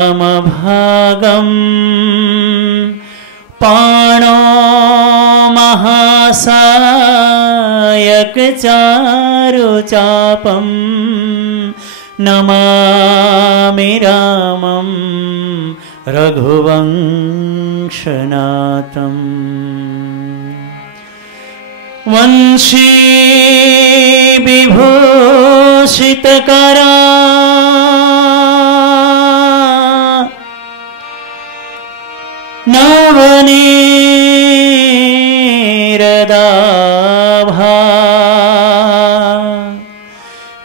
भागं पाणो महासायकचारुचापं नमामि रामं रघुवंशनाथम्। वंशी विभूषितकरा नवनीरदाभा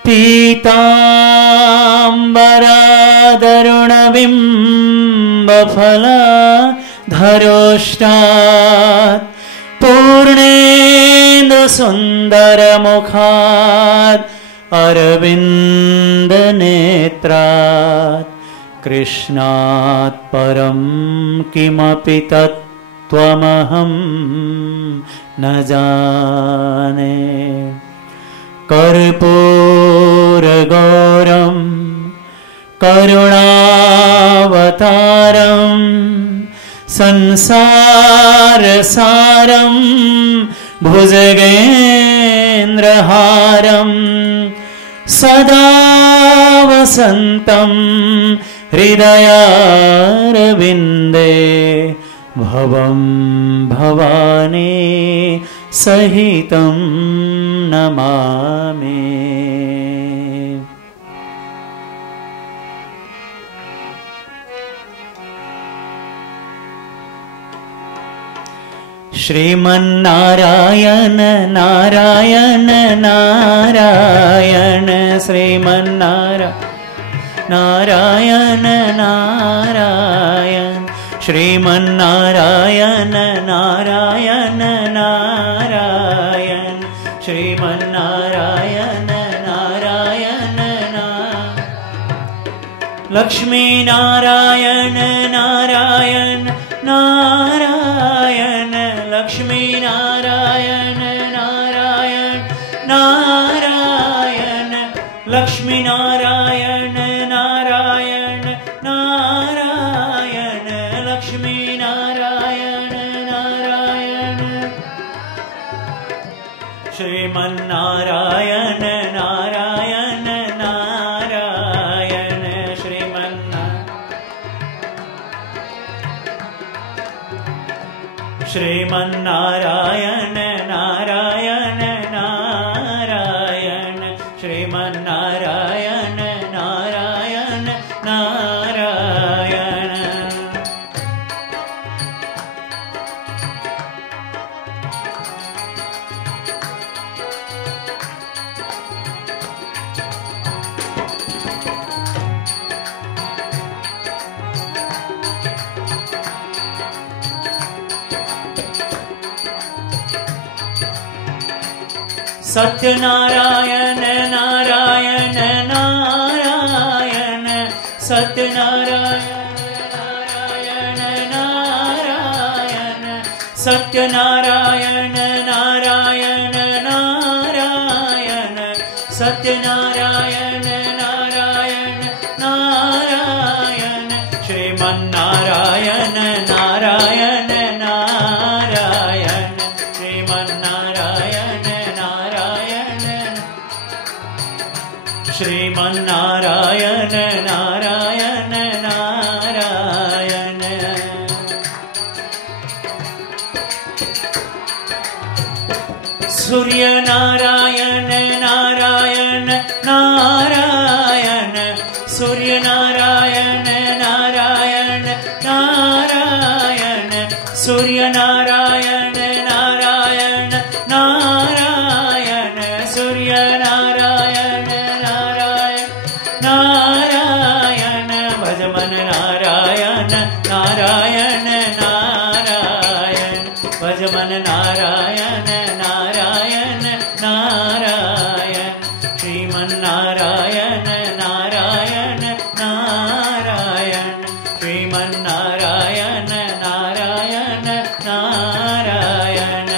पीताम्बरादरुणबिम्बफलधरोष्टात् पूर्णेन्दुसुन्दरमुखात् अरविन्दनेत्रात् कृष्णात् परं किमपि तत्त्वमहं न जाने। कर्पूरगौरं करुणावतारं संसारसारं भुजगेन्द्रहारं सदा वसन्तं हृदयारविन्दे भवं भवानी सहितं नमामि। श्रीमन्नारायण नारायण नारायण श्रीमन्नारायण नारायण नारायण श्रीमन्नारायण नारायण नारायण श्रीमन्नारायण नारायण लक्ष्मी नारायण नारायण नारायण लक्ष्मी नारायण नारायण नारायण लक्ष्मी नारायण नारायण नारायण लक्ष्मी नारायण नारायण श्रीमन्नारायण नारायण नारायण श्रीमन्नारायण नारायण नारायण श्रीमन्नारायण नारायण नारायण सत्यनारायण नारायण नारायण सत्यनारायण नारायण नारायण सत्यनारायण नारायण नारायण सत्यनारायण नारायण नारायण श्रीमन्नारायण नारायण नारायण श्रीमन्नारायण श्रीमन्नारायण नारायण नारायण सूर्य नारायण नारायण नारायण सूर्य नारायण नारायण नारायण सूर्य नारायण नारायण नारायण सूर्य नारायण नारायण भजमन नारायण नारायण नारायण भजमन नारायण नारायण नारायण श्रीमन्नारायण नारायण नारायण श्रीमन्नारायण नारायण नारायण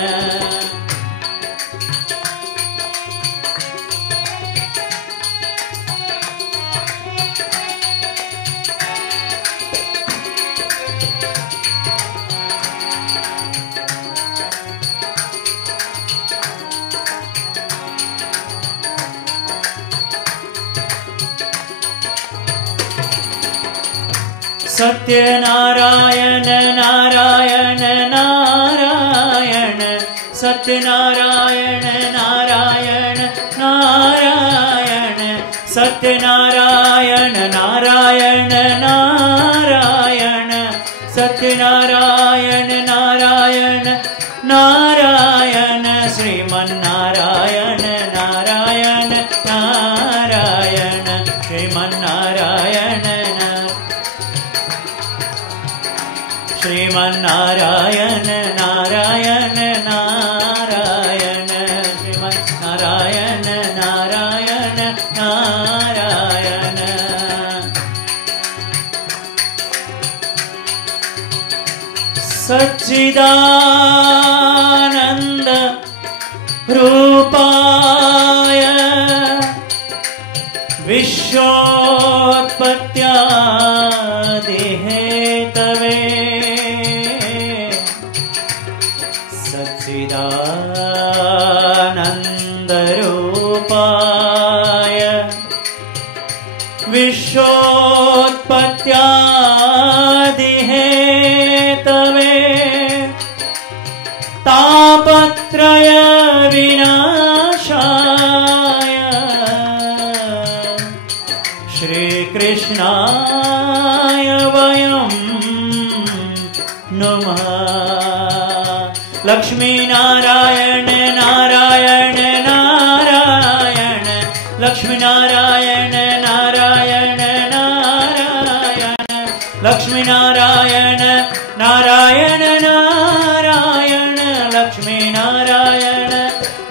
सत्यनारायण नारायण नारायण सत्यनारायण नारायण नारायण सत्यनारायण नारायण नारायण सत्यनारायण नारायण नारायण श्रीमन्नारायण नारायण नारायण श्रीमन्नारायण श्रीमन्नारायण नारायण नारायण श्रीमन्नारायण नारायण नारायण सच्चिदानन्द रूपाय विश्वोत्पत्त्यादिहेतवे सच्चिदानन्दरूपाय विश्वोत्पत्त्यादिहेतवे तापत्रय विनाशाय श्रीकृष्णाय वयं नमः लक्ष्मीनारायण नारायण नारायण लक्ष्मीनारायण नारायण नारायण लक्ष्मीनारायण नारायण नारायण लक्ष्मीनारायण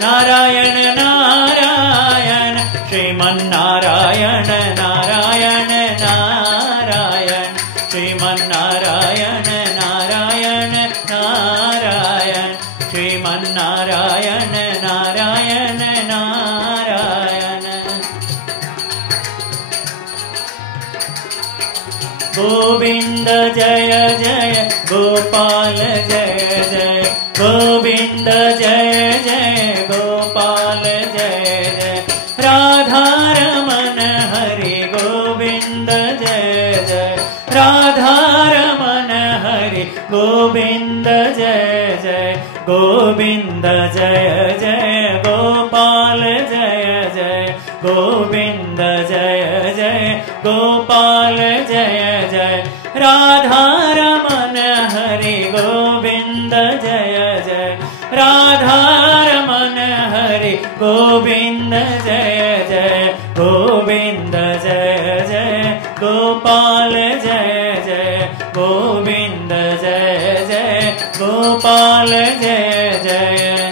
नारायण नारायण श्रीमन्नारायण नारायण नारायण श्रीमन्नारायण नारायण नारायण श्रीमन्नारायण नारायण नारायण गोविंद जय जय गोपाल जय जय गोविंद जय जय गोपाल जय जय राधारमण हरि गोविंद जय जय राधारमण हरि गोविंद जय जय गोविंद जय जय गोपाल जय जय गोविंद जय जय गोपाल जय जय राधारमण हरि गोविंद जय जय राधारमण हरि गोविंद जय जय गोविंद जय जय गोपाल जय जय गोविंद जय जय गोपाल जय जय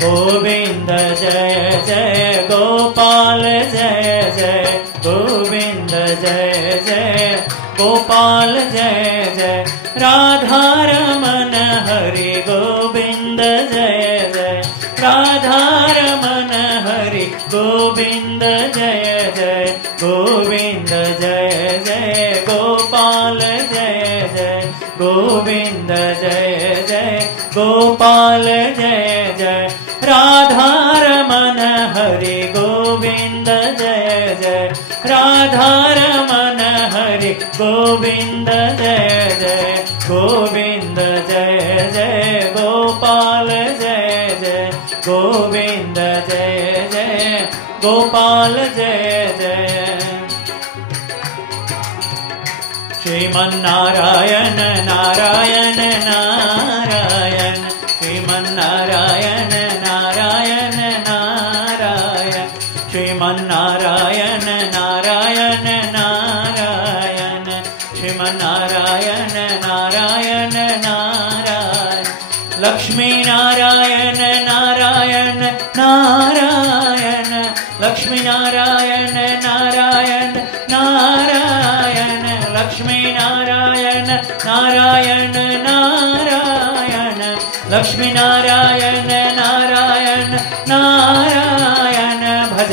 गोविंद जय जय गोपाल जय जय गोविंद जय जय गोपाल जय जय राधारमण हरि गोविंद जय जय राधारमण हरि गोविंद जय जय गोविंद जय जय गोपाल जय जय गोविंद जय जय गोपाल जय जय राधारमण हरि गोविंद जय जय राधारमण हरि गोविंद जय जय गोविंद जय जय गोपाल जय जय गोविंद जय जय गोपाल जय जय श्रीमन्नारायण नारायण नारायण श्रीमन्नारायण नारायण नारायण श्रीमन्नारायण नारायण नारायण श्रीमन्नारायण नारायण नारायण लक्ष्मी नारायण नारायण नारायण लक्ष्मी नारायण नारायण नारायण लक्ष्मी नारायण नारायण नारायण लक्ष्मी नारायण नारायण नारायण भज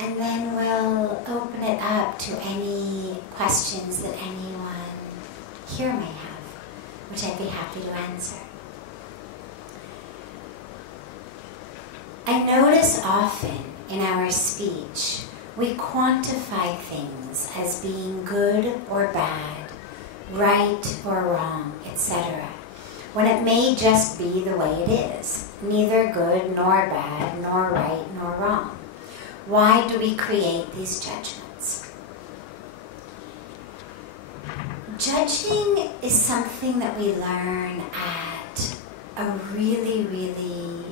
And then we'll open it up to any questions that anyone here may have, which I'd be happy to answer. I notice often in our speech, we quantify things as being good or bad, right or wrong, etc., when it may just be the way it is, neither good nor bad, nor right nor wrong. Why do we create these judgments? Judging is something that we learn at a really, really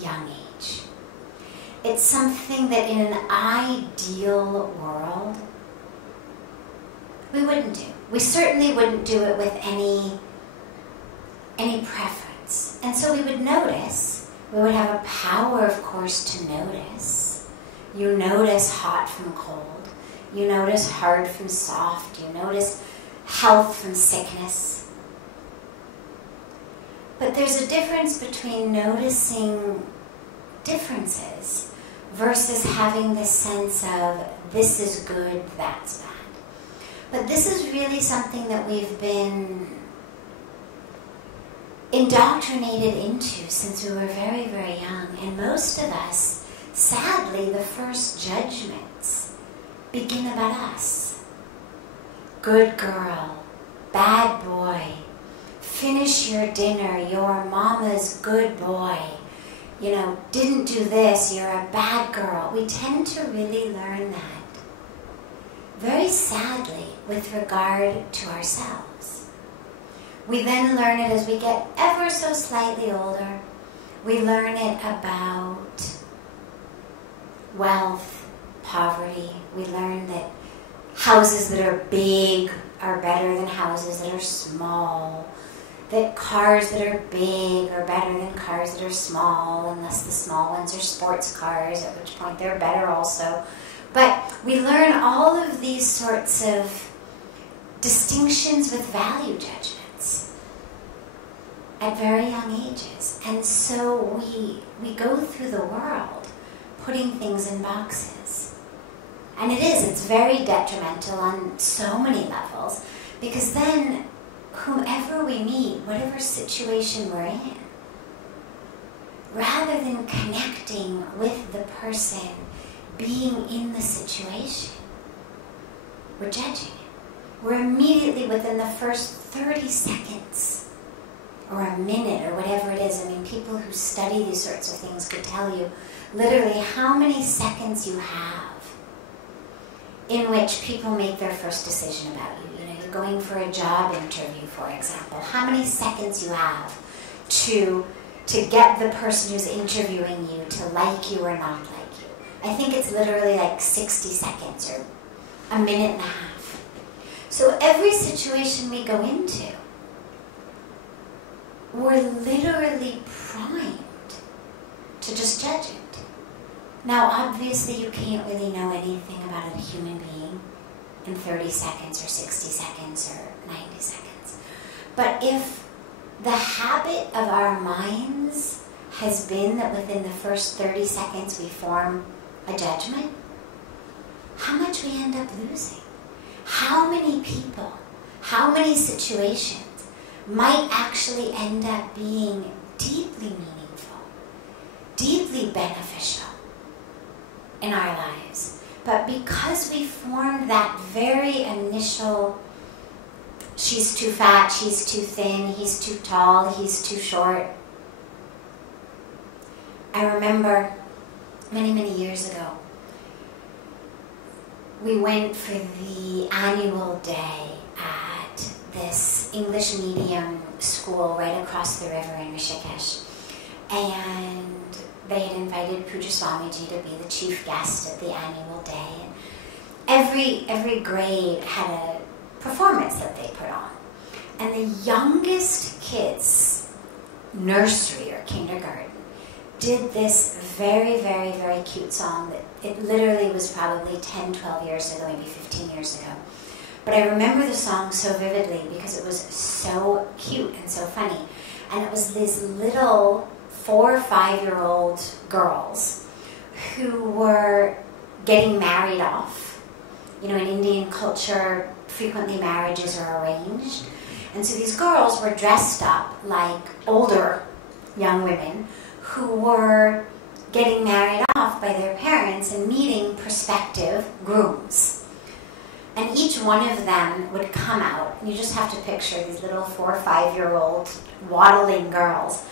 young age. It's something that in an ideal world, we wouldn't do. We certainly wouldn't do it with any preference. And so we would notice. We would have a power, of course, to notice. You notice hot from cold. You notice hard from soft. You notice health from sickness. But there's a difference between noticing differences versus having this sense of this is good, that's bad. But this is really something that we've been indoctrinated into since we were very, very young. And most of us, sadly, the first judgments begin about us. Good girl, bad boy, finish your dinner, your mama's good boy. You know, didn't do this, you're a bad girl. We tend to really learn that, very sadly, with regard to ourselves. We then learn it as we get ever so slightly older. We learn it about wealth, poverty. We learn that houses that are big are better than houses that are small. That cars that are big are better than cars that are small, unless the small ones are sports cars, at which point they're better also. But we learn all of these sorts of distinctions with value judgments at very young ages. And so we go through the world putting things in boxes. And it's very detrimental on so many levels, because then whomever we meet, whatever situation we're in, rather than connecting with the person being in the situation, we're judging it. We're immediately within the first 30 seconds or a minute or whatever it is. I mean, people who study these sorts of things could tell you literally how many seconds you have in which people make their first decision about you. You know, you're going for a job interview, for example. How many seconds you have to get the person who's interviewing you to like you or not like you. I think it's literally like 60 seconds or a minute and a half. So every situation we go into, we're literally primed to just judge it. Now, obviously, you can't really know anything about a human being in 30 seconds or 60 seconds or 90 seconds. But if the habit of our minds has been that within the first 30 seconds we form a judgment, how much we end up losing? How many people, how many situations might actually end up being deeply meaningful, deeply beneficial in our lives? But because we formed that very initial, she's too fat, she's too thin, he's too tall, he's too short. I remember many, many years ago, we went for the annual day at this English medium school right across the river in Rishikesh. And they had invited Puja Swamiji to be the chief guest at the annual day. And every grade had a performance that they put on. And the youngest kids, nursery or kindergarten, did this very, very, very cute song that it literally was probably 10, 12 years ago, maybe 15 years ago. But I remember the song so vividly because it was so cute and so funny. And it was these little 4 or 5-year-old girls who were getting married off. You know, in Indian culture, frequently marriages are arranged. And so these girls were dressed up like older young women who were getting married off by their parents and meeting prospective grooms. And each one of them would come out, and you just have to picture these little 4 or 5-year-old waddling girls.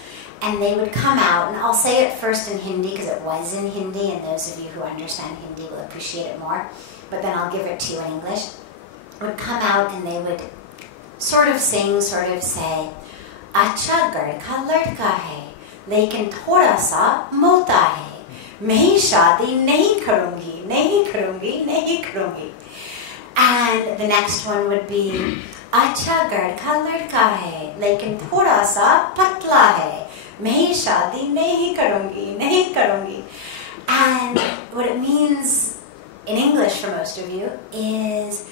And they would come out, and I'll say it first in Hindi because it was in Hindi, and those of you who understand Hindi will appreciate it more. But then I'll give it to you in English. Would come out and they would sort of sing, sort of say, "Acha gad ka ladka hai, lekin thoda sa mota hai. Main shadi nahi karungi, nahi karungi, nahi karungi." And the next one would be, "Acha gad ka ladka hai, lekin thoda sa patla hai. Main shadi nahi karungi, nahi karungi." And what it means in English for most of you is,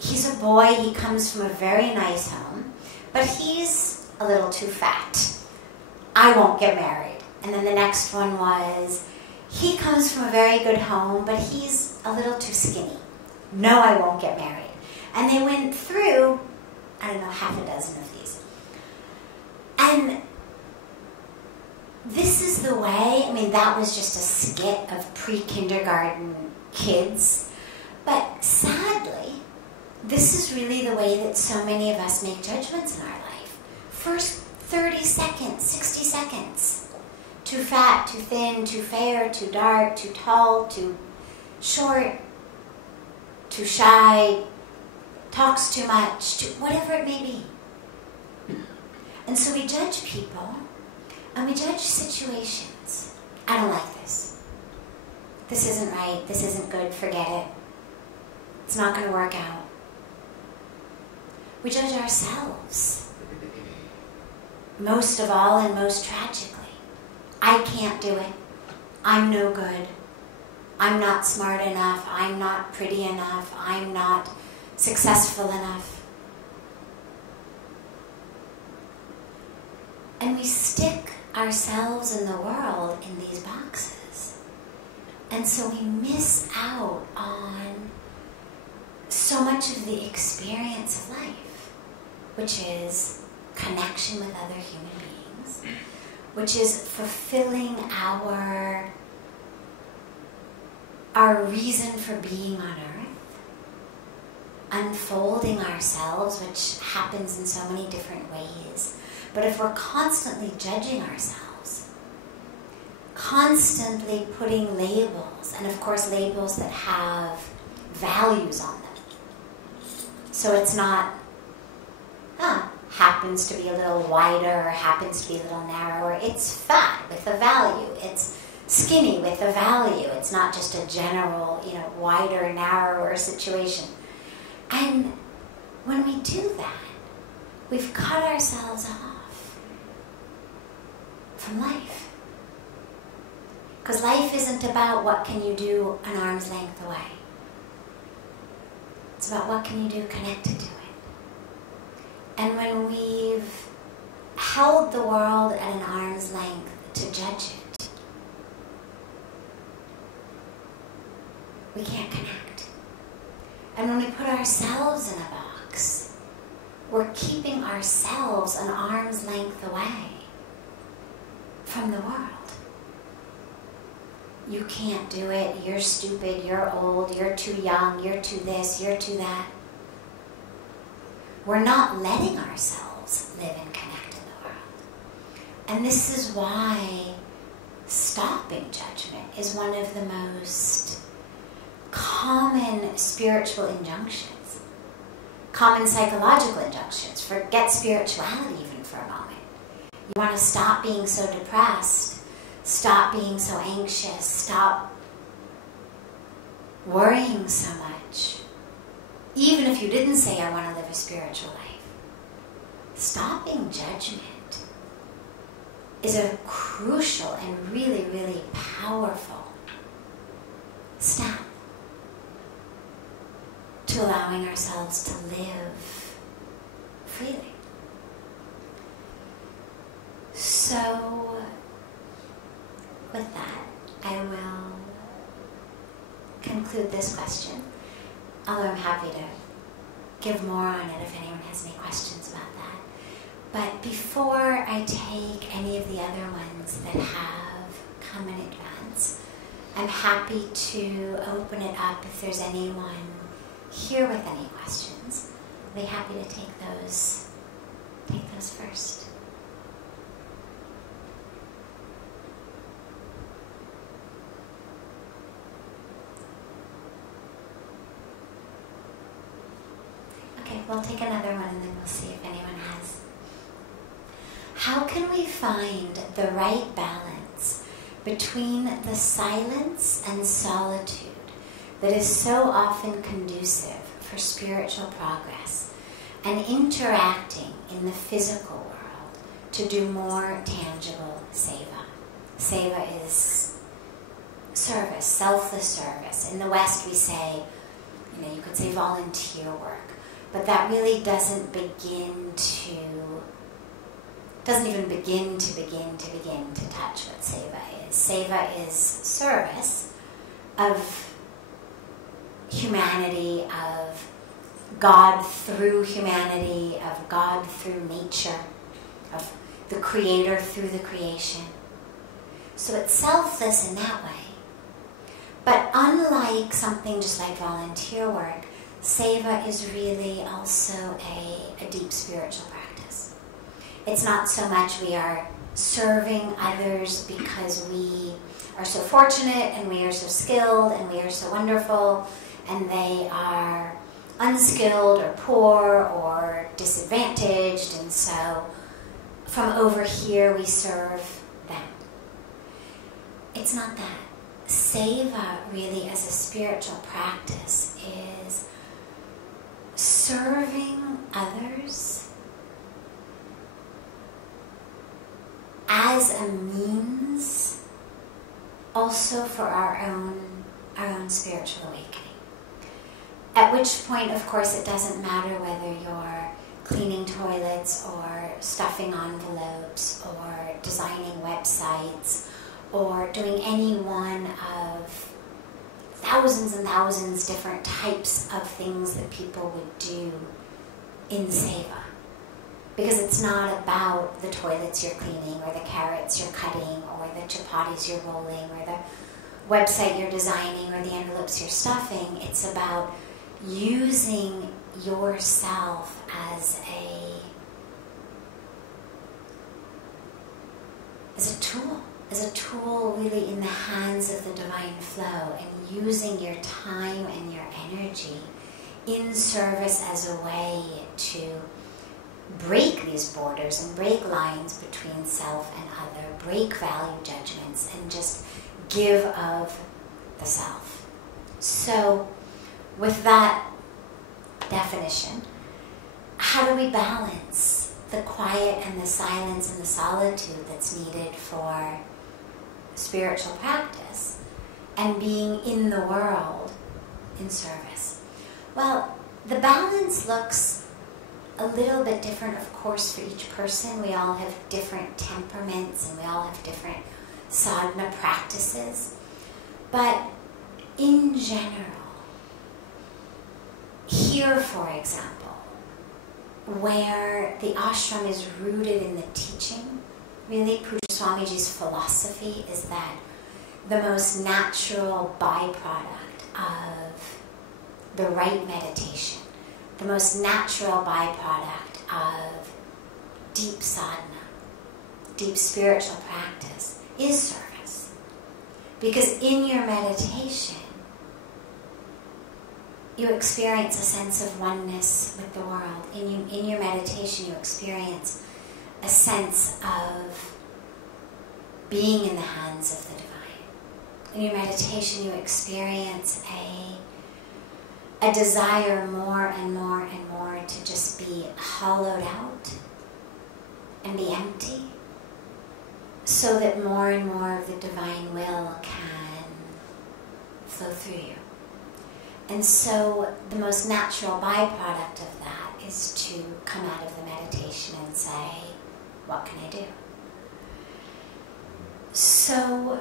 he's a boy, he comes from a very nice home, but he's a little too fat. I won't get married. And then the next one was, he comes from a very good home, but he's a little too skinny. No, I won't get married. And they went through, I don't know, half a dozen of these. And this is the way, I mean, that was just a skit of pre-kindergarten kids. But sadly, this is really the way that so many of us make judgments in our life. First 30 seconds, 60 seconds. Too fat, too thin, too fair, too dark, too tall, too short, too shy, talks too much, whatever it may be. And so we judge people, and we judge situations. I don't like this. This isn't right, this isn't good, forget it. It's not going to work out. We judge ourselves. Most of all, and most tragically. I can't do it. I'm no good. I'm not smart enough. I'm not pretty enough. I'm not successful enough. And we stick ourselves in the world in these boxes. And so we miss out on so much of the experience of life, which is connection with other human beings, which is fulfilling our reason for being on earth, unfolding ourselves, which happens in so many different ways. But if we're constantly judging ourselves, constantly putting labels, and of course labels that have values on them. So it's not, happens to be a little wider, or happens to be a little narrower. It's fat with a value. It's skinny with a value. It's not just a general, wider, narrower situation. And when we do that, we've cut ourselves off from life. Because life isn't about what can you do an arm's length away. It's about what can you do connected to it. And when we've held the world at an arm's length to judge it, we can't connect. And when we put ourselves in a box, we're keeping ourselves an arm's length away from the world. You can't do it, you're stupid, you're old, you're too young, you're too this, you're too that. We're not letting ourselves live and connect in the world. And this is why stopping judgment is one of the most common spiritual injunctions, common psychological injunctions. Forget spirituality even for a moment. You want to stop being so depressed, stop being so anxious, stop worrying so much. Even if you didn't say, I want to live a spiritual life. Stopping judgment is a crucial and really, really powerful step to allowing ourselves to live freely. So, with that, I will conclude this question, although I'm happy to give more on it if anyone has any questions about that. But before I take any of the other ones that have come in advance, I'm happy to open it up if there's anyone here with any questions. I'll be happy to take those first. Okay, we'll take another one and then we'll see if anyone has. How can we find the right balance between the silence and solitude that is so often conducive for spiritual progress and interacting in the physical world to do more tangible seva? Seva is service, selfless service. In the West we say, you could say volunteer work. But that really doesn't even begin to touch what seva is. Seva is service of humanity, of God through humanity, of God through nature, of the Creator through the creation. So it's selfless in that way. But unlike something just like volunteer work, seva is really also a deep spiritual practice. It's not so much we are serving others because we are so fortunate and we are so skilled and we are so wonderful and they are unskilled or poor or disadvantaged, and so from over here we serve them. It's not that. Seva really as a spiritual practice is serving others as a means also for our own spiritual awakening. At which point, of course, it doesn't matter whether you're cleaning toilets or stuffing envelopes or designing websites or doing any one of thousands and thousands different types of things that people would do in seva. Because it's not about the toilets you're cleaning or the carrots you're cutting or the chapatis you're rolling or the website you're designing or the envelopes you're stuffing. It's about using yourself as a tool really in the hands of the divine flow, and using your time and your energy in service as a way to break these borders and break lines between self and other, break value judgments, and just give of the self. So, with that definition, how do we balance the quiet and the silence and the solitude that's needed for spiritual practice and being in the world in service? Well, the balance looks a little bit different, of course, for each person. We all have different temperaments and we all have different sadhana practices. But in general, here, for example, where the ashram is rooted in the teaching, really Pujya Swamiji's philosophy is that the most natural byproduct of the right meditation, the most natural byproduct of deep sadhana, deep spiritual practice, is service. Because in your meditation, you experience a sense of oneness with the world. In your meditation, you experience a sense of being in the hands of the divine. In your meditation, you experience a desire more and more and more to just be hollowed out and be empty, so that more and more of the divine will can flow through you. And so the most natural byproduct of that is to come out of the meditation and say, what can I do? So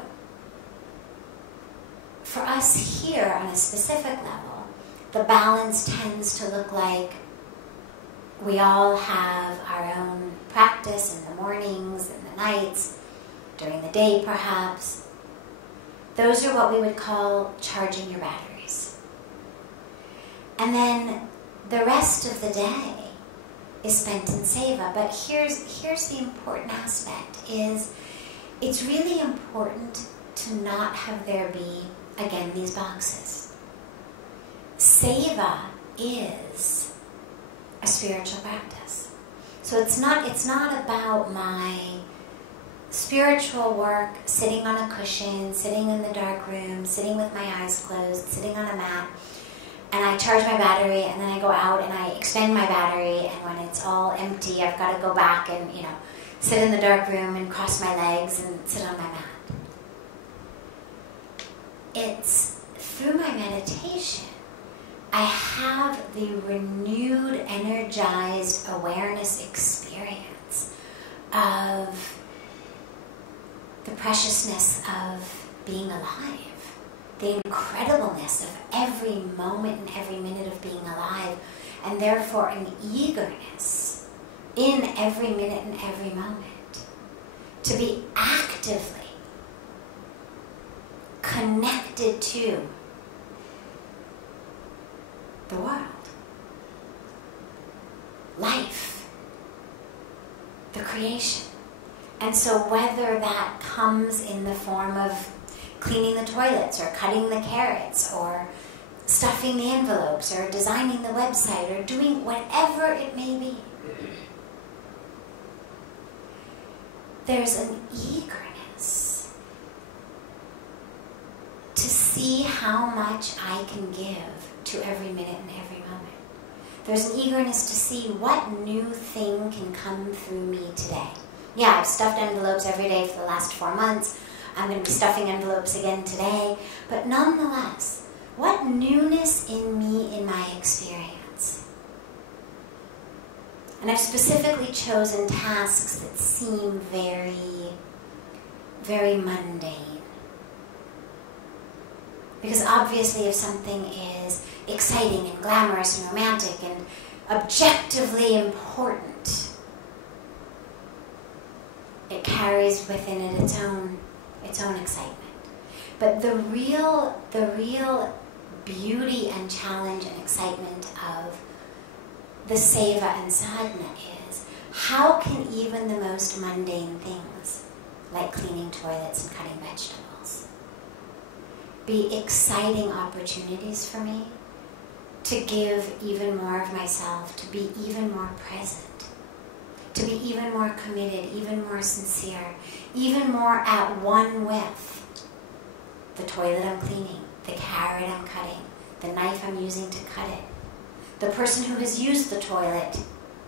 for us here on a specific level, the balance tends to look like we all have our own practice in the mornings and the nights, during the day perhaps. Those are what we would call charging your batteries. And then the rest of the day is spent in seva. But here's the important aspect, is it's really important to not have there be, again, these boxes. Seva is a spiritual practice. So it's not about my spiritual work, sitting on a cushion, sitting in the dark room, sitting with my eyes closed, sitting on a mat, and I charge my battery, and then I go out and I expend my battery, and when it's all empty, I've got to go back and, sit in the dark room and cross my legs and sit on my mat. It's through my meditation, I have the renewed, energized awareness experience of the preciousness of being alive, the incredibleness of every moment and every minute of being alive, and therefore an eagerness in every minute and every moment to be actively connected to the world, life, the creation. And so whether that comes in the form of cleaning the toilets or cutting the carrots or stuffing the envelopes or designing the website or doing whatever it may be, there's an eagerness to see how much I can give to every minute and every moment. There's an eagerness to see what new thing can come through me today. Yeah, I've stuffed envelopes every day for the last 4 months. I'm going to be stuffing envelopes again today. But nonetheless, what newness in me in my experience? And I've specifically chosen tasks that seem very, very mundane. Because obviously if something is exciting and glamorous and romantic and objectively important, it carries within it its own excitement. But the real beauty and challenge and excitement of the seva and sadhana is, how can even the most mundane things, like cleaning toilets and cutting vegetables, be exciting opportunities for me to give even more of myself, to be even more present, to be even more committed, even more sincere, even more at one with the toilet I'm cleaning, the carrot I'm cutting, the knife I'm using to cut it, the person who has used the toilet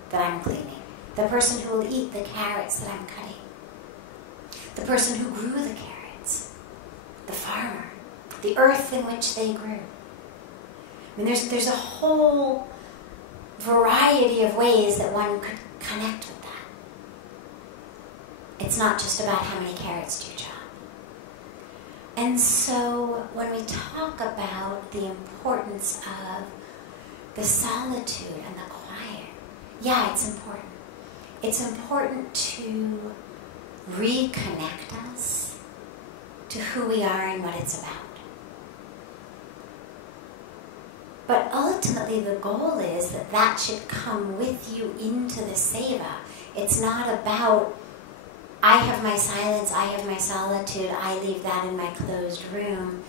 that I'm cleaning, the person who will eat the carrots that I'm cutting, the person who grew the carrots, the farmer, the earth in which they grew. I mean, there's a whole variety of ways that one could connect with that. It's not just about how many carrots do you chop. And so when we talk about the importance of the solitude and the quiet, yeah, it's important. It's important to reconnect us to who we are and what it's about. But ultimately the goal is that that should come with you into the seva. It's not about, I have my silence, I have my solitude, I leave that in my closed room,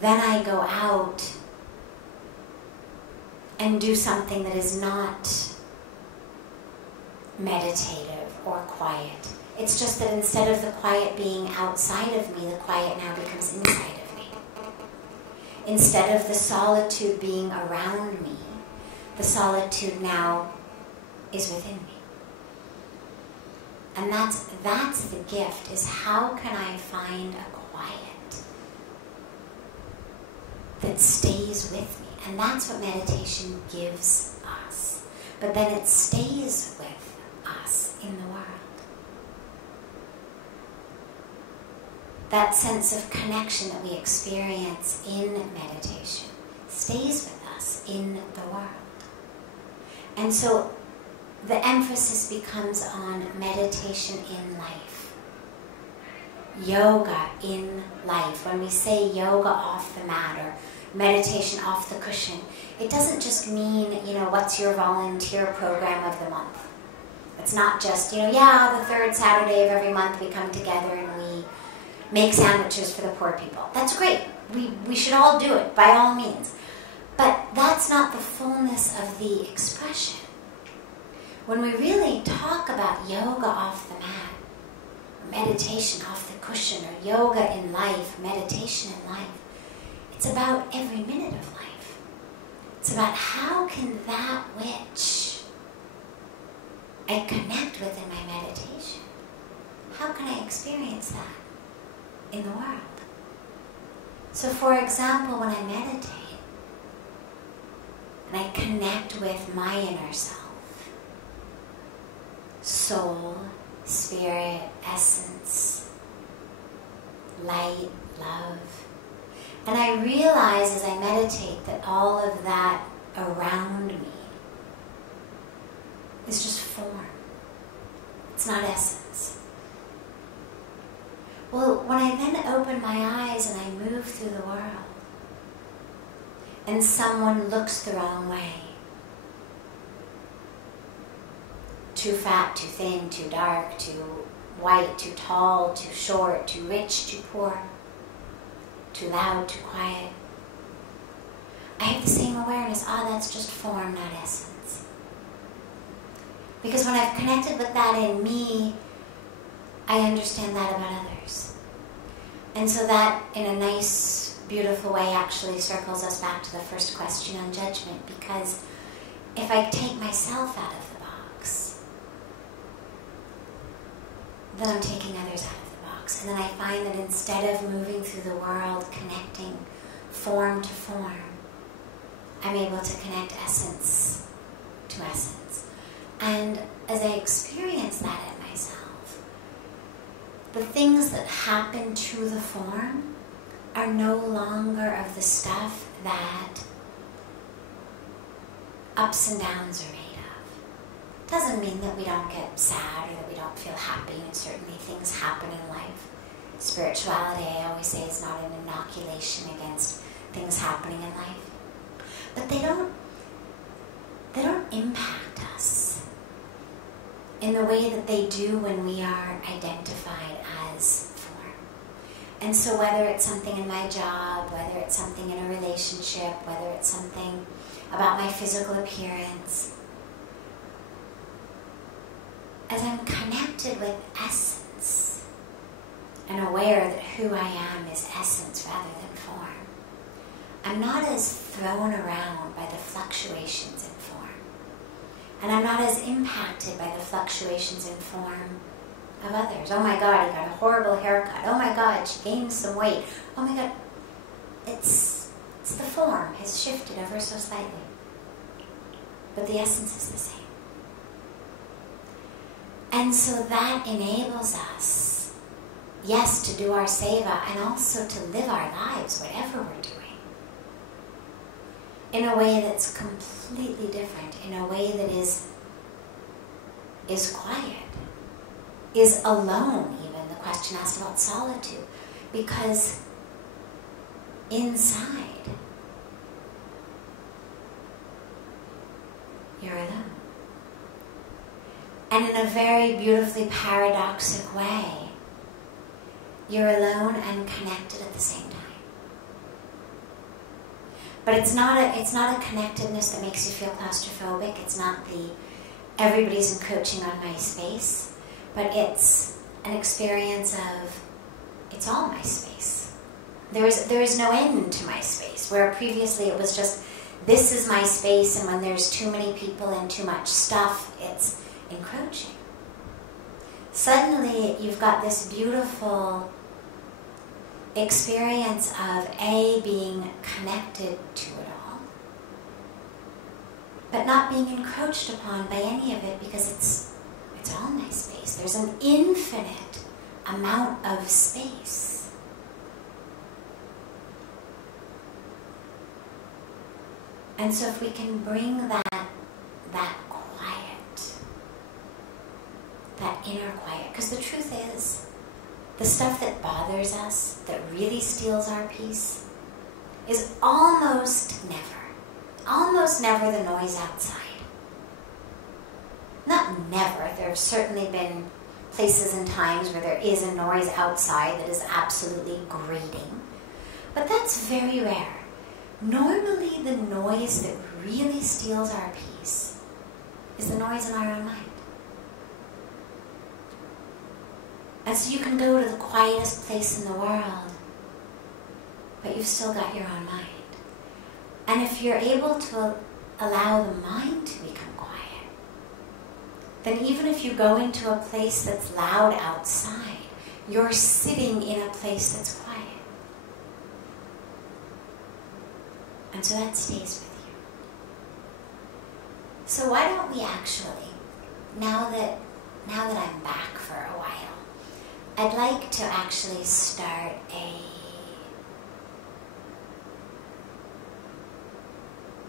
then I go out and do something that is not meditative or quiet. It's just that instead of the quiet being outside of me, the quiet now becomes inside of me. Instead of the solitude being around me, the solitude now is within me. And that's the gift, is how can I find a quiet that stays with me? And that's what meditation gives us. But then it stays with us in the world. that sense of connection that we experience in meditation stays with us in the world. And so the emphasis becomes on meditation in life. Yoga in life. When we say yoga off the mat or meditation off the cushion, it doesn't just mean, what's your volunteer program of the month. It's not just, the third Saturday of every month we come together and we make sandwiches for the poor people. That's great. We should all do it, by all means. But that's not the fullness of the expression. When we really talk about yoga off the mat, or meditation off the cushion, or yoga in life, meditation in life, it's about every minute of life. It's about how can that which I connect with in my meditation, how can I experience that in the world? So for example, when I meditate, and I connect with my inner self, soul, spirit, essence, light, love. And I realize as I meditate that all of that around me is just form. It's not essence. Well, when I then open my eyes and I move through the world, and someone looks the wrong way, too fat, too thin, too dark, too white, too tall, too short, too rich, too poor, too loud, too quiet, I have the same awareness, that's just form, not essence. Because when I've connected with that in me, I understand that about others. And so that, in a nice, beautiful way, actually circles us back to the first question on judgment, because if I take myself out of the box, then I'm taking others out of the box. And then I find that instead of moving through the world, connecting form to form, I'm able to connect essence to essence. And as I experience that in myself, the things that happen to the form are no longer of the stuff that ups and downs are made of. Doesn't mean that we don't get sad or that we don't feel happy, and certainly things happen in life. Spirituality, I always say, is not an inoculation against things happening in life. But they don't impact us in the way that they do when we are identified as form. And so whether it's something in my job, whether it's something in a relationship, whether it's something about my physical appearance, as I'm connected with essence and aware that who I am is essence rather than form, I'm not as thrown around by the fluctuations in form. And I'm not as impacted by the fluctuations in form of others. Oh my God, he got a horrible haircut. Oh my God, she gained some weight. Oh my God, it's the form has shifted ever so slightly. But the essence is the same. And so that enables us, yes, to do our seva and also to live our lives, whatever we're doing, in a way that's completely different, in a way that is quiet, is alone even. The question asked about solitude, because inside you're alone. And in a very beautifully paradoxic way, you're alone and connected at the same time. But it's not a connectedness that makes you feel claustrophobic. It's not the everybody's encroaching on my space, but it's an experience of it's all my space. There is no end to my space, where previously it was just this is my space, and when there's too many people and too much stuff, it's encroaching. Suddenly you've got this beautiful experience of being connected to it all, but not being encroached upon by any of it, because it's all my space. There's an infinite amount of space And so if we can bring that quiet, that inner quiet, because the truth is, the stuff that bothers us, that really steals our peace, is almost never the noise outside. Not never. There have certainly been places and times where there is a noise outside that is absolutely grating. But that's very rare. Normally the noise that really steals our peace is the noise in our own mind. And so you can go to the quietest place in the world, but you've still got your own mind. And if you're able to allow the mind to become quiet, then even if you go into a place that's loud outside, you're sitting in a place that's quiet. And so that stays with you. So why don't we actually, now that I'm back for a while, I'd like to actually start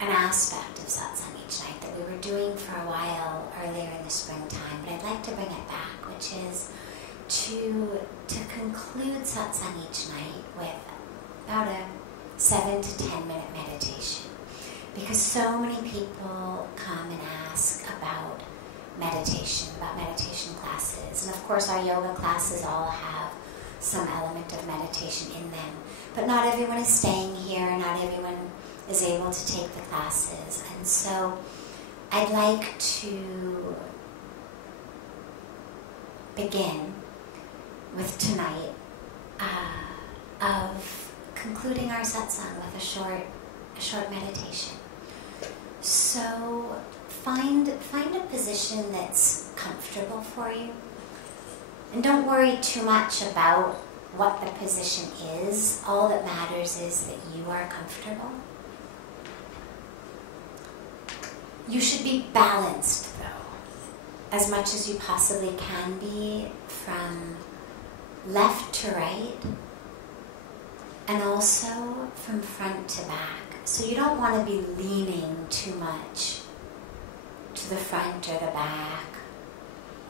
an aspect of satsang each night that we were doing for a while earlier in the springtime, but I'd like to bring it back, which is to conclude satsang each night with about a 7 to 10 minute meditation. Because so many people come and ask about meditation classes. And of course our yoga classes all have some element of meditation in them. But not everyone is staying here, not everyone is able to take the classes. And so I'd like to begin with tonight of concluding our satsang with a short meditation. So find a position that's comfortable for you. And don't worry too much about what the position is. All that matters is that you are comfortable. You should be balanced, though, as much as you possibly can be, from left to right, and also from front to back. So you don't want to be leaning too much to the front or the back,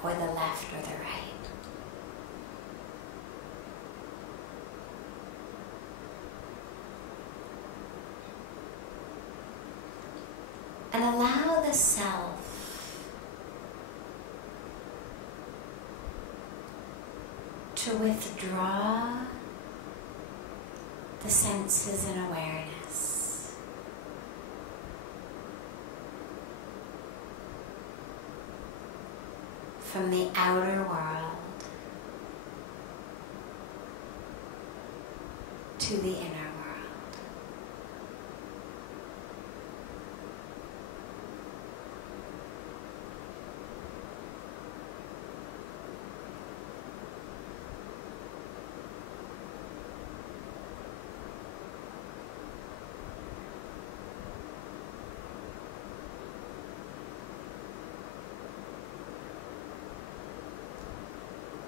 or the left or the right. And allow the self to withdraw the senses and awareness. From the outer world to the inner world.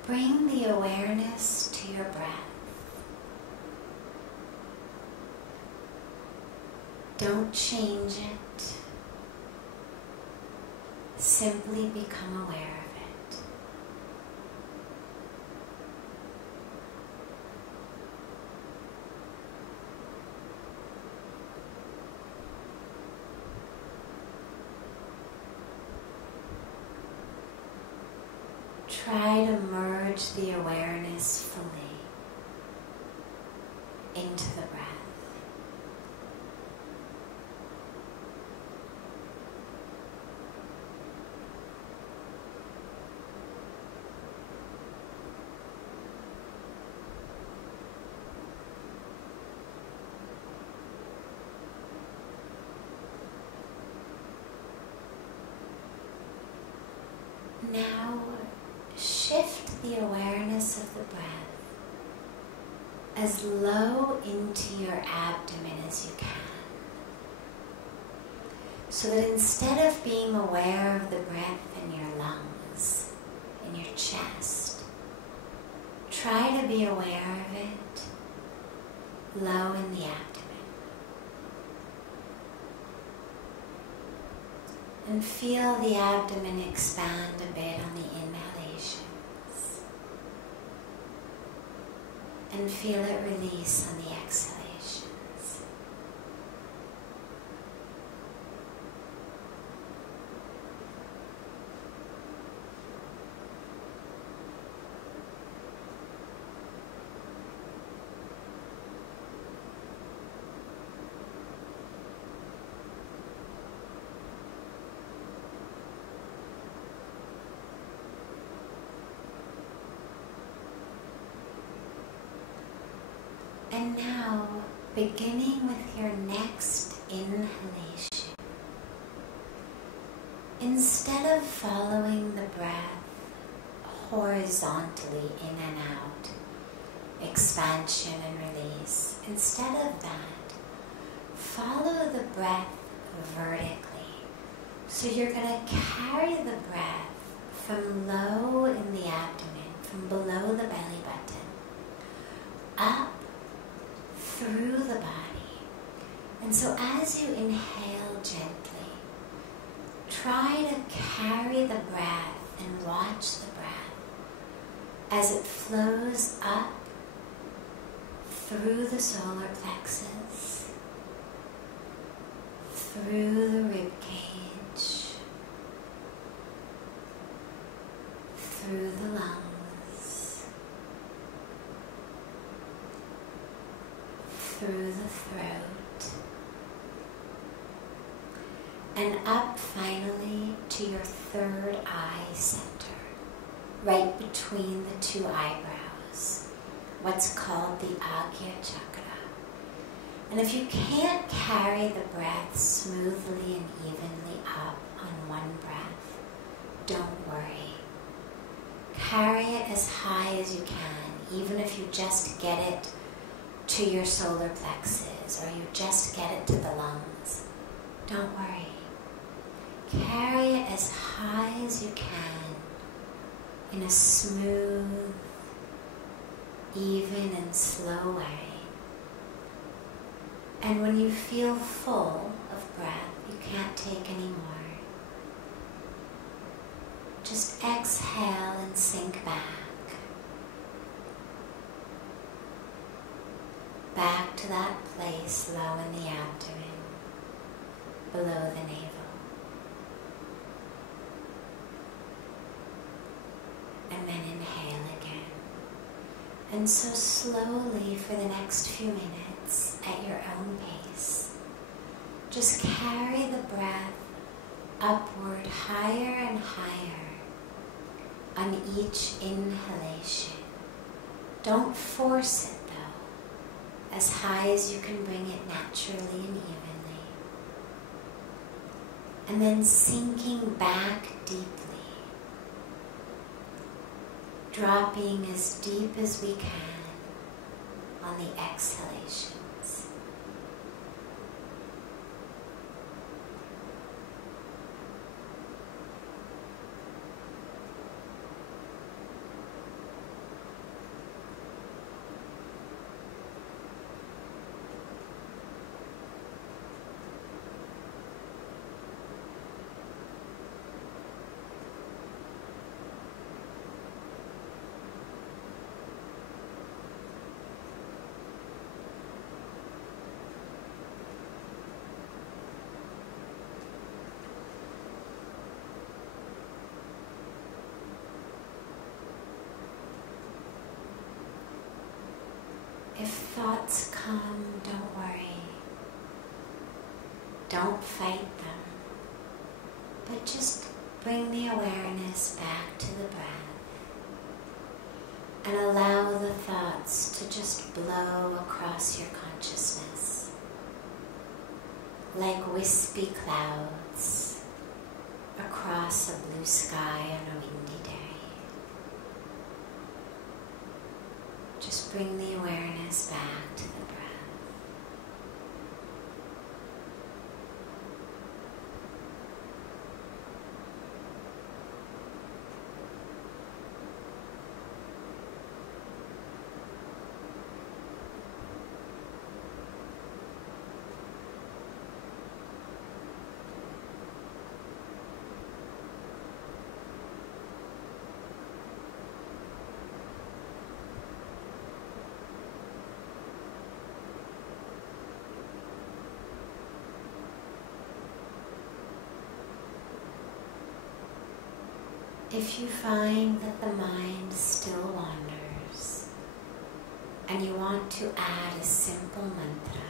Bring the awareness to your breath. Don't change it. Simply become aware of it. Try to merge the awareness fully into the breath. Now shift the awareness of the breath as low into your abdomen as you can. So that instead of being aware of the breath in your lungs, in your chest, try to be aware of it low in the abdomen. And feel the abdomen expand a bit on the inhalations. And feel it release on the exhalations. And now, beginning with your next inhalation, instead of following the breath horizontally in and out, expansion and release, instead of that, follow the breath vertically. So you're going to carry the breath from low in the abdomen, from below the belly button, up through the body. And so as you inhale gently, try to carry the breath and watch the breath as it flows up through the solar plexus, through the rib cage, through the lungs, through the throat, and up finally to your third eye center, right between the two eyebrows, what's called the Agya Chakra. And if you can't carry the breath smoothly and evenly up on one breath, don't worry. Carry it as high as you can, even if you just get it to your solar plexus, or you just get it to the lungs. Don't worry. Carry it as high as you can in a smooth, even and slow way. And when you feel full of breath, you can't take any more, just exhale and sink back. Back to that place low in the abdomen, below the navel. And then inhale again. And so slowly for the next few minutes, at your own pace, just carry the breath upward higher and higher on each inhalation. Don't force it, as high as you can bring it naturally and evenly. And then sinking back deeply, dropping as deep as we can on the exhalations. If thoughts come, don't worry. Don't fight them, but just bring the awareness back to the breath and allow the thoughts to just blow across your consciousness like wispy clouds across a blue sky on a windy day. Just bring the awareness back to the breath. If you find that the mind still wanders and you want to add a simple mantra,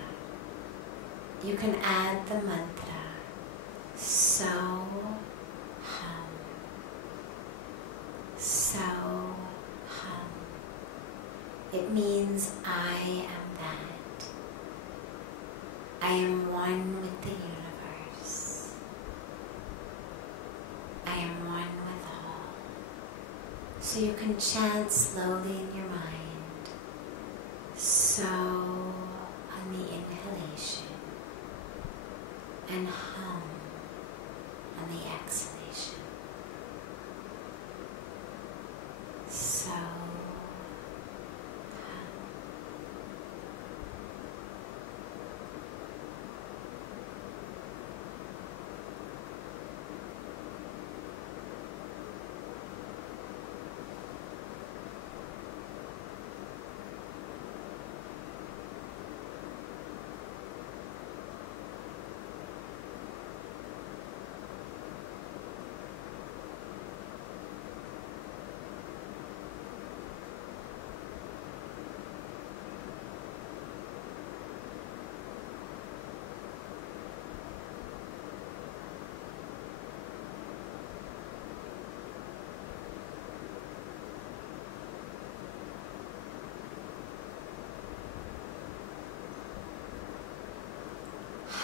you can add the mantra, so hum, so hum. It means I am that. I am one with the universe. I am one with all. So you can chant slowly in your mind, so on the inhalation, and hum on the exhalation. So hum.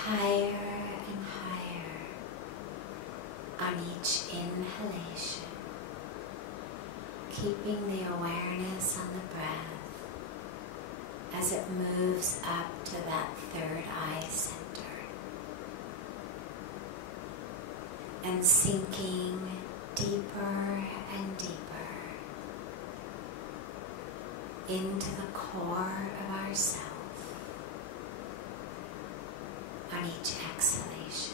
Higher and higher on each inhalation, keeping the awareness on the breath as it moves up to that third eye center, and sinking deeper and deeper into the core of ourself on each exhalation.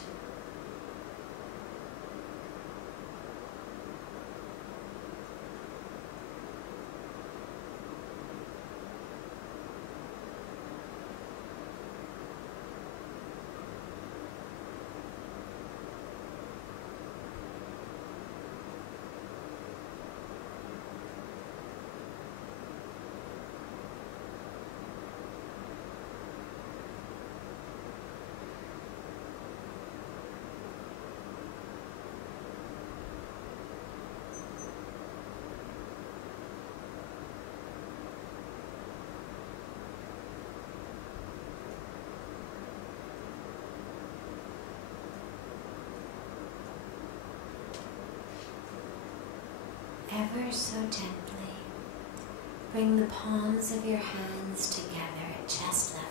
Ever so gently, bring the palms of your hands together at chest level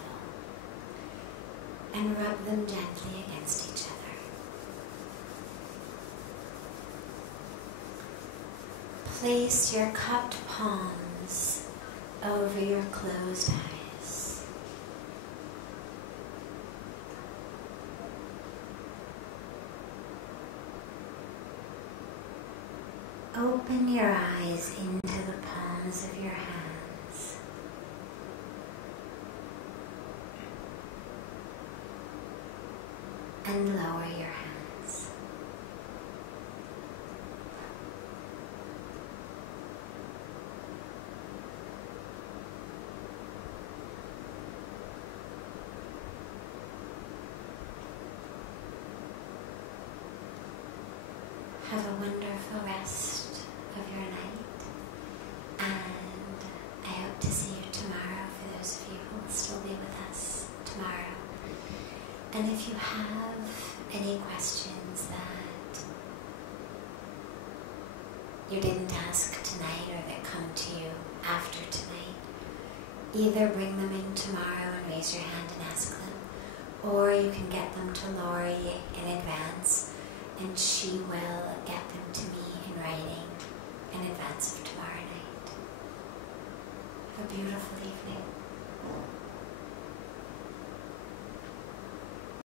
and rub them gently against each other. Place your cupped palms over your closed eyes. Open your eyes into the palms of your hands. And lower your hands. Have a wonderful rest of your night, and I hope to see you tomorrow for those of you who will still be with us tomorrow. And if you have any questions that you didn't ask tonight or that come to you after tonight, either bring them in tomorrow and raise your hand and ask them, or you can get them to Lori in advance and she will get them to me in writing in advance of tomorrow night. Have a beautiful evening.